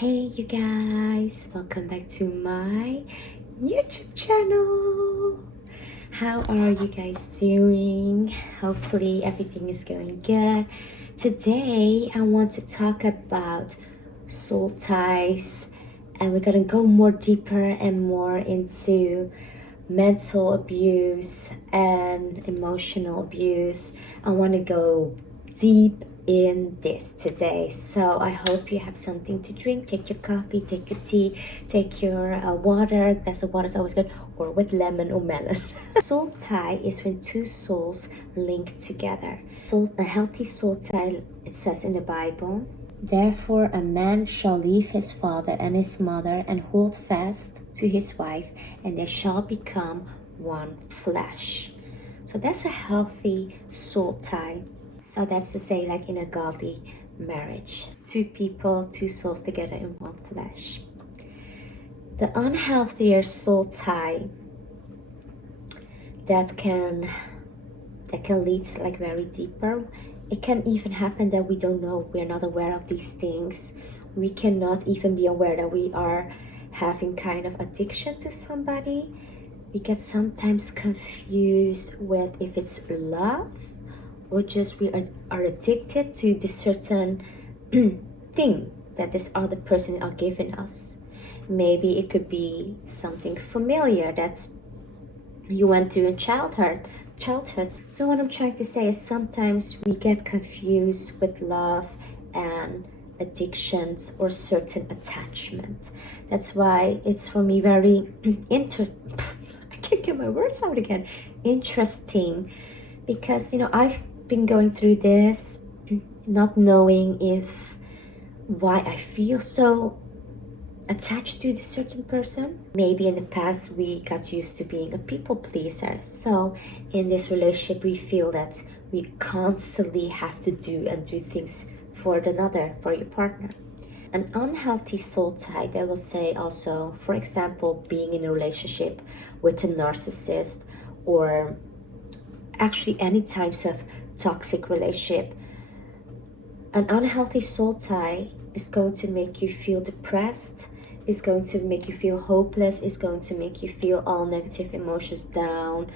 Hey you guys, welcome back to my YouTube channel. How are you guys doing? Hopefully everything is going good. Today I want to talk about soul ties, and we're gonna go more deeper and more into mental abuse and emotional abuse. I want to go deep in this today, so I hope you have something to drink. Take your coffee, take your tea, take your water. Glass of water is always good, or with lemon or melon. Soul tie is when two souls link together. A healthy soul tie, it says in the Bible, therefore a man shall leave his father and his mother and hold fast to his wife, and they shall become one flesh. So that's a healthy soul tie. So that's to say, like in a godly marriage, two people, two souls together in one flesh. The unhealthier soul tie that can lead like very deeper. It can even happen that we don't know, we're not aware of these things. We cannot even be aware that we are having kind of addiction to somebody. We get sometimes confused with if it's love or just we are addicted to this certain thing that this other person are giving us. Maybe it could be something familiar that's you went through in childhood. So what I'm trying to say is sometimes we get confused with love and addictions or certain attachments. That's why it's for me very I can't get my words out again. Interesting, because I've been going through this, not knowing if why I feel so attached to this certain person. Maybe in the past we got used to being a people pleaser, so in this relationship we feel that we constantly have to do things for another, for your partner. An unhealthy soul tie, I will say also, for example, being in a relationship with a narcissist, or actually any types of toxic relationship. An unhealthy soul tie is going to make you feel depressed, is going to make you feel hopeless, is going to make you feel all negative emotions down.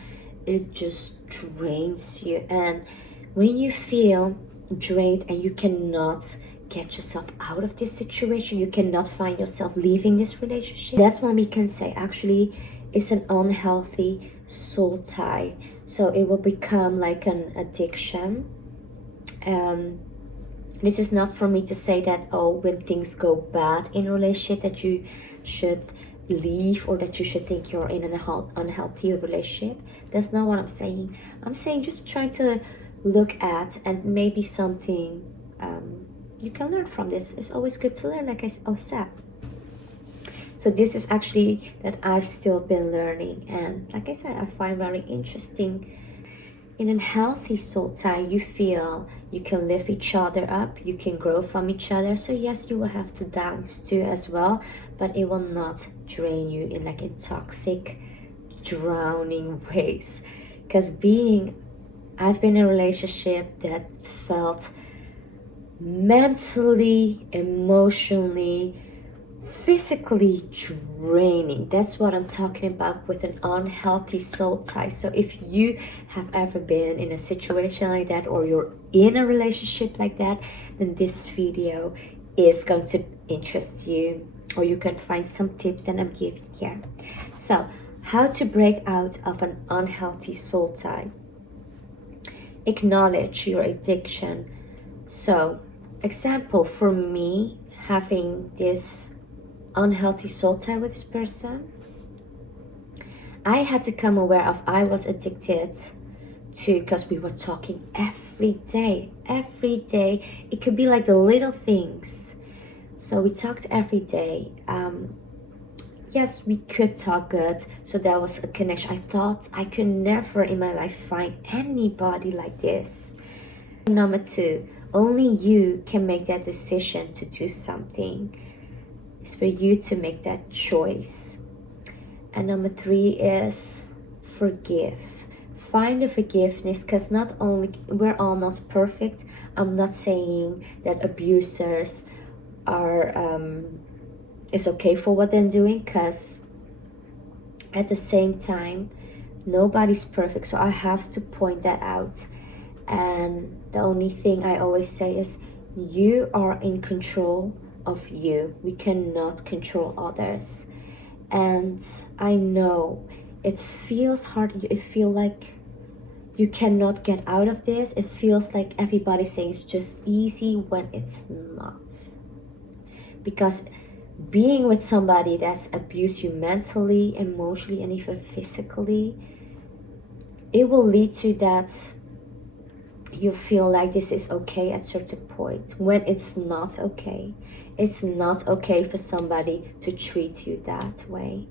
It just drains you. And when you feel drained and you cannot get yourself out of this situation, you cannot find yourself leaving this relationship, that's when we can say actually it's an unhealthy soul tie. So it will become like an addiction. This is not for me to say that, oh, when things go bad in a relationship that you should leave, or that you should think you're in an unhealthy relationship. That's not what I'm saying. I'm saying just trying to look at, and maybe something you can learn from this. It's always good to learn, like I said. So this is actually that I've still been learning, and like I said, I find very interesting. In a healthy soul tie, you feel you can lift each other up, you can grow from each other. So yes, you will have the downs too as well, but it will not drain you in like in toxic, drowning ways. Because I've been in a relationship that felt mentally, emotionally, physically draining. That's what I'm talking about with an unhealthy soul tie. So if you have ever been in a situation like that, or you're in a relationship like that, then this video is going to interest you, or you can find some tips that I'm giving here. So how to break out of an unhealthy soul tie. Acknowledge your addiction. So example, for me, having this unhealthy soul tie with this person, I had to come aware of I was addicted to, because we were talking every day. It could be like the little things. So we talked every day. Yes, we could talk good, so there was a connection. I thought I could never in my life find anybody like this. Number 2, only you can make that decision to do something. It's for you to make that choice. And number 3 is forgive. Find the forgiveness, because not only we're all not perfect. I'm not saying that abusers are is okay for what they're doing, because at the same time, nobody's perfect. So I have to point that out. And the only thing I always say is, you are in control of you. We cannot control others. And I know it feels hard. It feels like you cannot get out of this. It feels like everybody saying it's just easy when it's not. Because being with somebody that's abused you mentally, emotionally, and even physically, it will lead to that you feel like this is okay at a certain point, when it's not okay. It's not okay for somebody to treat you that way.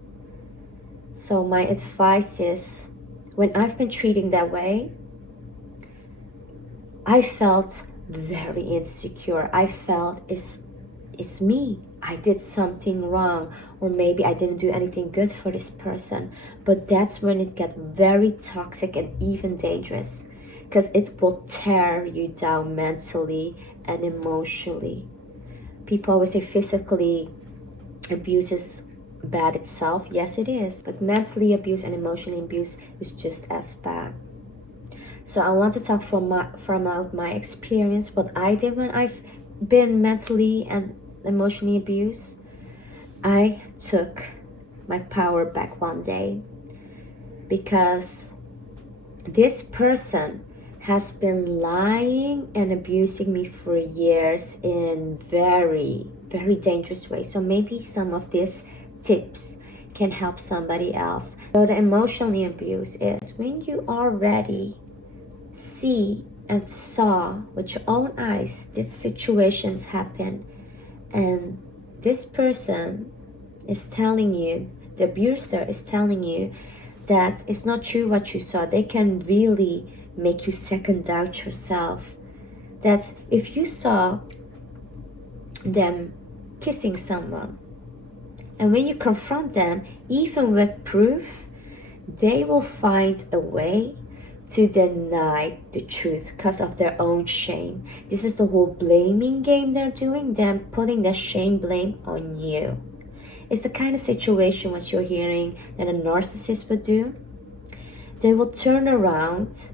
So my advice is, when I've been treating that way, I felt very insecure. I felt it's me. I did something wrong, or maybe I didn't do anything good for this person. But that's when it gets very toxic and even dangerous, because it will tear you down mentally and emotionally. People always say physically abuse is bad itself. Yes, it is. But mentally abuse and emotionally abuse is just as bad. So I want to talk from out my experience, what I did when I've been mentally and emotionally abused. I took my power back one day, because this person has been lying and abusing me for years in very, very dangerous ways. So maybe some of these tips can help somebody else. So the emotionally abuse is when you already see and saw with your own eyes these situations happen, and this person is telling you, the abuser is telling you, that it's not true what you saw. They can really make you second doubt yourself. That if you saw them kissing someone, and when you confront them, even with proof, they will find a way to deny the truth because of their own shame. This is the whole blaming game they're doing, them putting their shame blame on you. It's the kind of situation what you're hearing that a narcissist would do. They will turn around,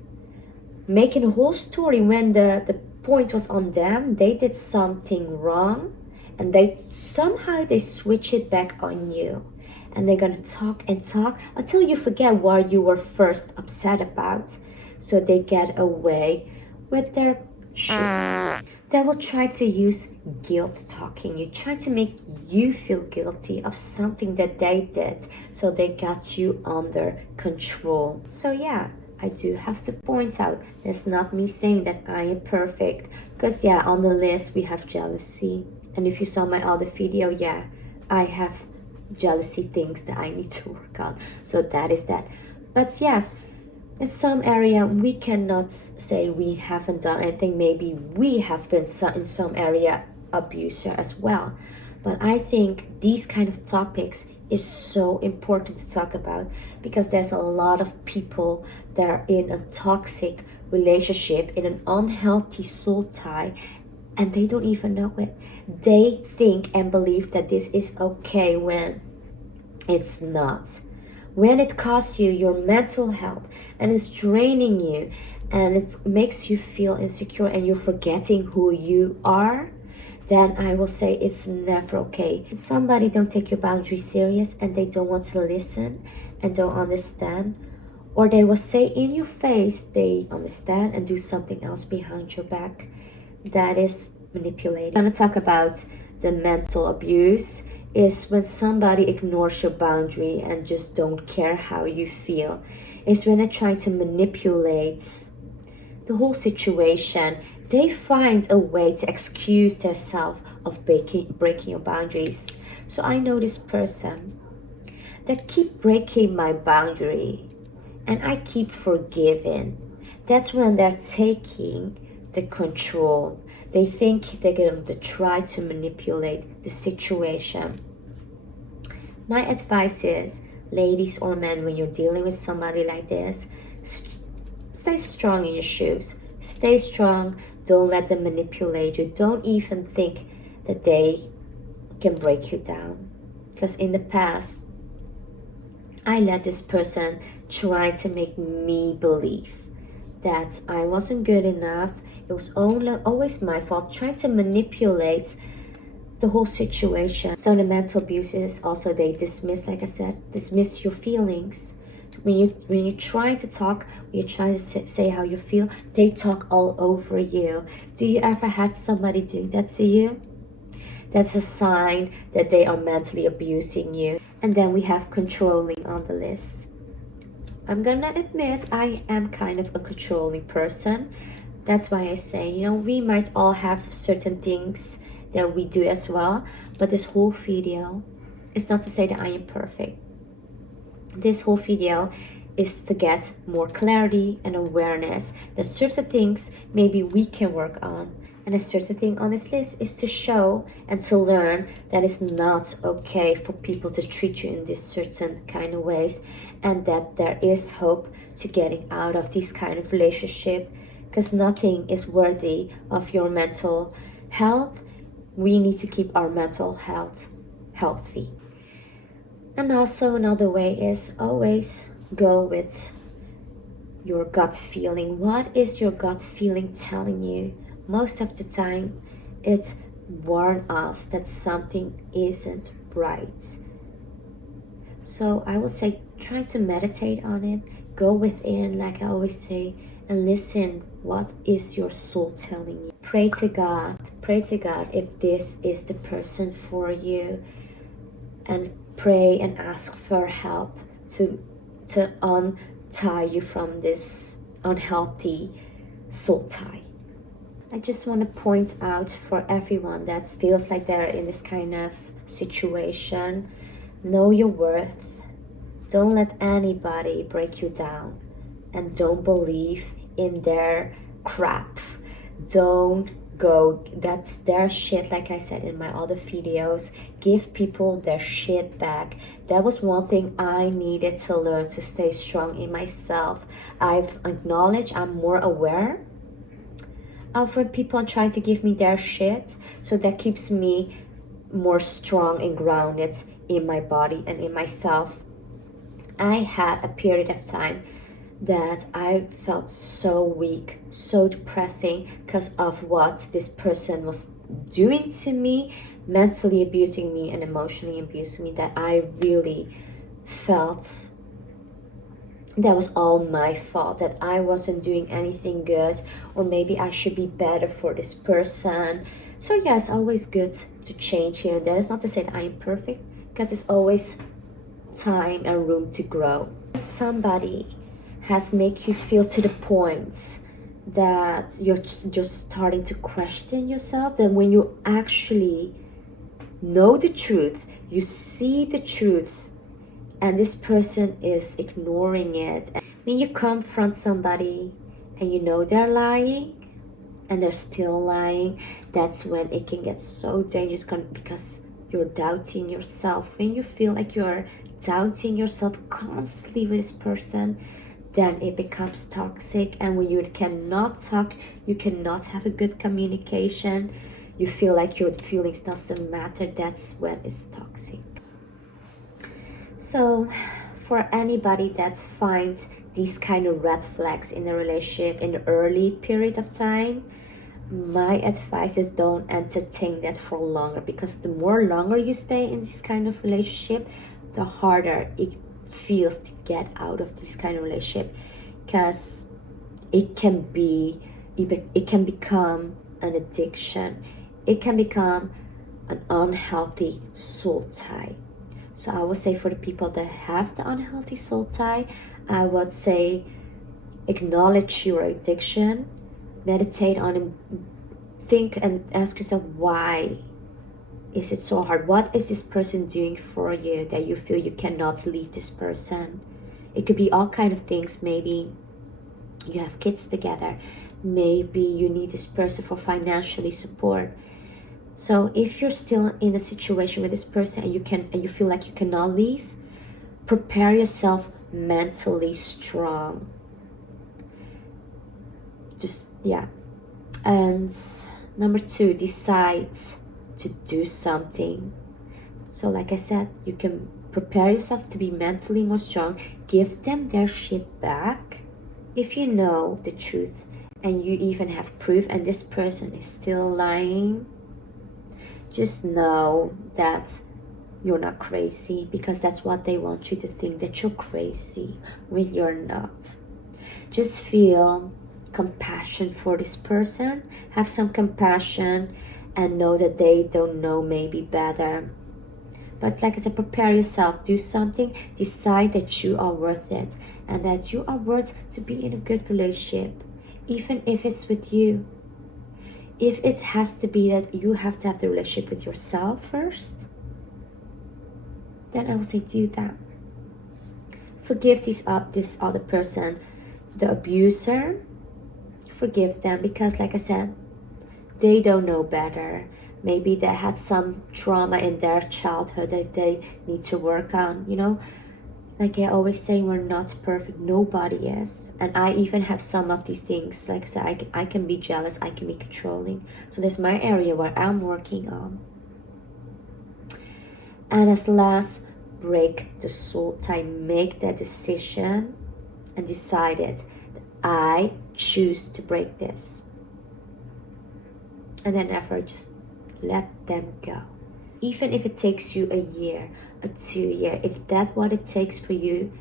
making a whole story when the point was on them. They did something wrong, and they switch it back on you. And they're gonna talk and talk until you forget what you were first upset about. So they get away with their shit. They will try to use guilt talking. You try to make you feel guilty of something that they did. So they got you under control. So yeah, I do have to point out, that's not me saying that I am perfect. Because yeah, on the list we have jealousy. And if you saw my other video, yeah, I have jealousy things that I need to work on. So that is that. But yes, in some area we cannot say we haven't done anything. Maybe we have been in some area abuser as well. But I think these kind of topics is so important to talk about, because there's a lot of people that are in a toxic relationship, in an unhealthy soul tie, and they don't even know it. They think and believe that this is okay when it's not. When it costs you your mental health and it's draining you and it makes you feel insecure and you're forgetting who you are, then I will say it's never okay. If somebody don't take your boundaries serious and they don't want to listen and don't understand, or they will say in your face they understand and do something else behind your back, that is manipulating. I'm going to talk about the mental abuse. Is when somebody ignores your boundary and just don't care how you feel. It's when they're trying to manipulate the whole situation. They find a way to excuse themselves of breaking your boundaries. So I know this person that keep breaking my boundary and I keep forgiving. That's when they're taking the control. They think they're going to try to manipulate the situation. My advice is, ladies or men, when you're dealing with somebody like this, stay strong in your shoes. Stay strong. Don't let them manipulate you. Don't even think that they can break you down. Because in the past, I let this person try to make me believe that I wasn't good enough. It was always my fault, trying to manipulate the whole situation. So the mental abuse is also, they dismiss, like I said, dismiss your feelings. When you try to talk, when you try to say how you feel, they talk all over you. Do you ever had somebody doing that to you? That's a sign that they are mentally abusing you. And then we have controlling on the list. I'm gonna admit I am kind of a controlling person. That's why I say, we might all have certain things that we do as well. But this whole video is not to say that I am perfect. This whole video is to get more clarity and awareness that certain things maybe we can work on. And a certain thing on this list is to show and to learn that it's not okay for people to treat you in this certain kind of ways, and that there is hope to getting out of this kind of relationship, because nothing is worthy of your mental health. We need to keep our mental health healthy. And also another way is always go with your gut feeling. What is your gut feeling telling you? Most of the time, it warns us that something isn't right. So I would say try to meditate on it. Go within, like I always say, and listen. What is your soul telling you? Pray to God. Pray to God if this is the person for you. And pray and ask for help to untie you from this unhealthy soul tie. I just want to point out for everyone that feels like they're in this kind of situation, know your worth. Don't let anybody break you down, and don't believe in their crap. Don't go, that's their shit. Like I said in my other videos, give people their shit back. That was one thing I needed to learn to stay strong in myself. I've acknowledged, I'm more aware of when people are trying to give me their shit, so that keeps me more strong and grounded in my body and in myself. I had a period of time that I felt so weak, so depressing, because of what this person was doing to me, mentally abusing me and emotionally abusing me, that I really felt that was all my fault, that I wasn't doing anything good, or maybe I should be better for this person. So yeah, it's always good to change here and there. It's not to say that I am perfect, because it's always time and room to grow. Somebody has made you feel to the point that you're just starting to question yourself, that when you actually know the truth, you see the truth, and this person is ignoring it. When you confront somebody and you know they're lying and they're still lying, that's when it can get so dangerous, because you're doubting yourself. When you feel like you're doubting yourself constantly with this person, then it becomes toxic. And when you cannot talk, you cannot have a good communication, you feel like your feelings doesn't matter, that's when it's toxic. So for anybody that finds these kind of red flags in a relationship in the early period of time, my advice is don't entertain that for longer, because the more longer you stay in this kind of relationship, the harder it feels to get out of this kind of relationship, because it can become an addiction. It can become an unhealthy soul tie. So I would say for the people that have the unhealthy soul tie, I would say acknowledge your addiction, meditate on it, think and ask yourself, why is it so hard? What is this person doing for you that you feel you cannot leave this person? It could be all kind of things. Maybe you have kids together. Maybe you need this person for financially support. So if you're still in a situation with this person and you feel like you cannot leave, prepare yourself mentally strong. And number 2, decide to do something. So like I said, you can prepare yourself to be mentally more strong. Give them their shit back. If you know the truth and you even have proof and this person is still lying, just know that you're not crazy, because that's what they want you to think, that you're crazy when you're not. Just feel compassion for this person. Have some compassion and know that they don't know maybe better. But like I said, prepare yourself, do something, decide that you are worth it and that you are worth to be in a good relationship, even if it's with you. If it has to be that you have to have the relationship with yourself first, then I would say do that. Forgive this other person, the abuser. Forgive them, because like I said, they don't know better. Maybe they had some trauma in their childhood that they need to work on, you know? Like I always say, we're not perfect. Nobody is. And I even have some of these things. Like I said, I can be jealous. I can be controlling. So that's my area where I'm working on. And as last, break the soul tie. Make that decision and decide it. I choose to break this. And then never just let them go. Even if it takes you a year, a 2 year, if that's what it takes for you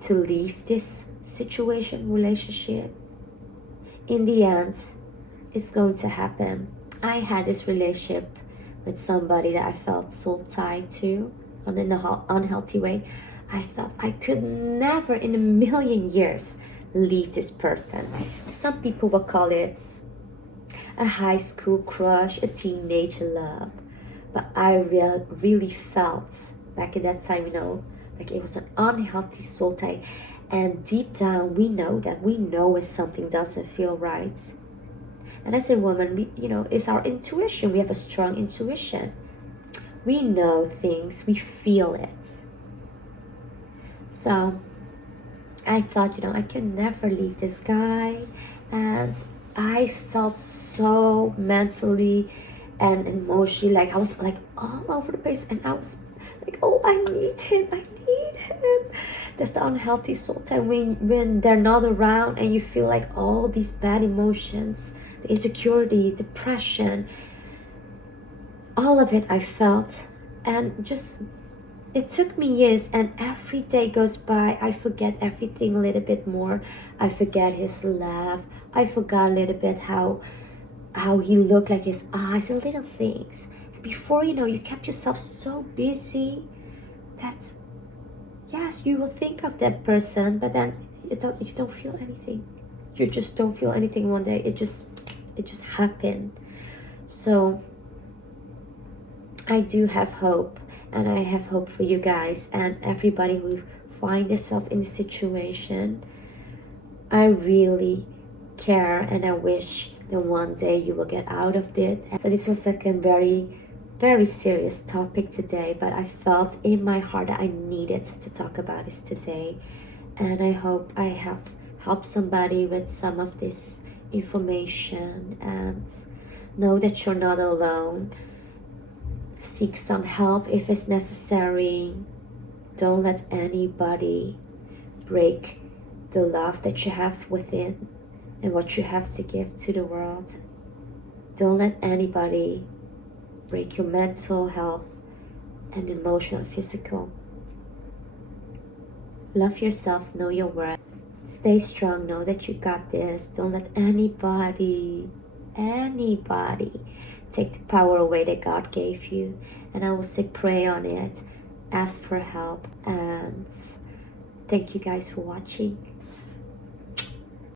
to leave this situation, relationship, in the end, it's going to happen. I had this relationship with somebody that I felt soul tied to in an unhealthy way. I thought I could never in a million years leave this person. Some people will call it a high school crush, a teenage love. But I really felt back in that time, you know, like it was an unhealthy soul tie. And deep down, we know that. We know when something doesn't feel right. And as a woman, we, you know, it's our intuition. We have a strong intuition. We know things. We feel it. So I thought, you know, I can never leave this guy. And I felt so mentally and emotionally, like I was like all over the place, and I was like, oh, I need him. That's the unhealthy soul tie, when they're not around and you feel like all these bad emotions, the insecurity, depression, all of it I felt. And just, it took me years, and every day goes by, I forget everything a little bit more. I forget his laugh. I forgot a little bit how he looked, like his eyes, and little things. Before you know, you kept yourself so busy that, yes, you will think of that person, but then you don't feel anything. You just don't feel anything one day. It just happened. So I do have hope, and I have hope for you guys and everybody who find themselves in this situation. I really care, and I wish that one day you will get out of it. So this was like a very, very serious topic today, but I felt in my heart that I needed to talk about this today. And I hope I have helped somebody with some of this information, and know that you're not alone. Seek some help if it's necessary. Don't let anybody break the love that you have within and what you have to give to the world. Don't let anybody break your mental health and emotional and physical. Love yourself, know your worth. Stay strong, know that you got this. Don't let anybody take the power away that God gave you. And I will say, pray on it, ask for help, and thank you guys for watching.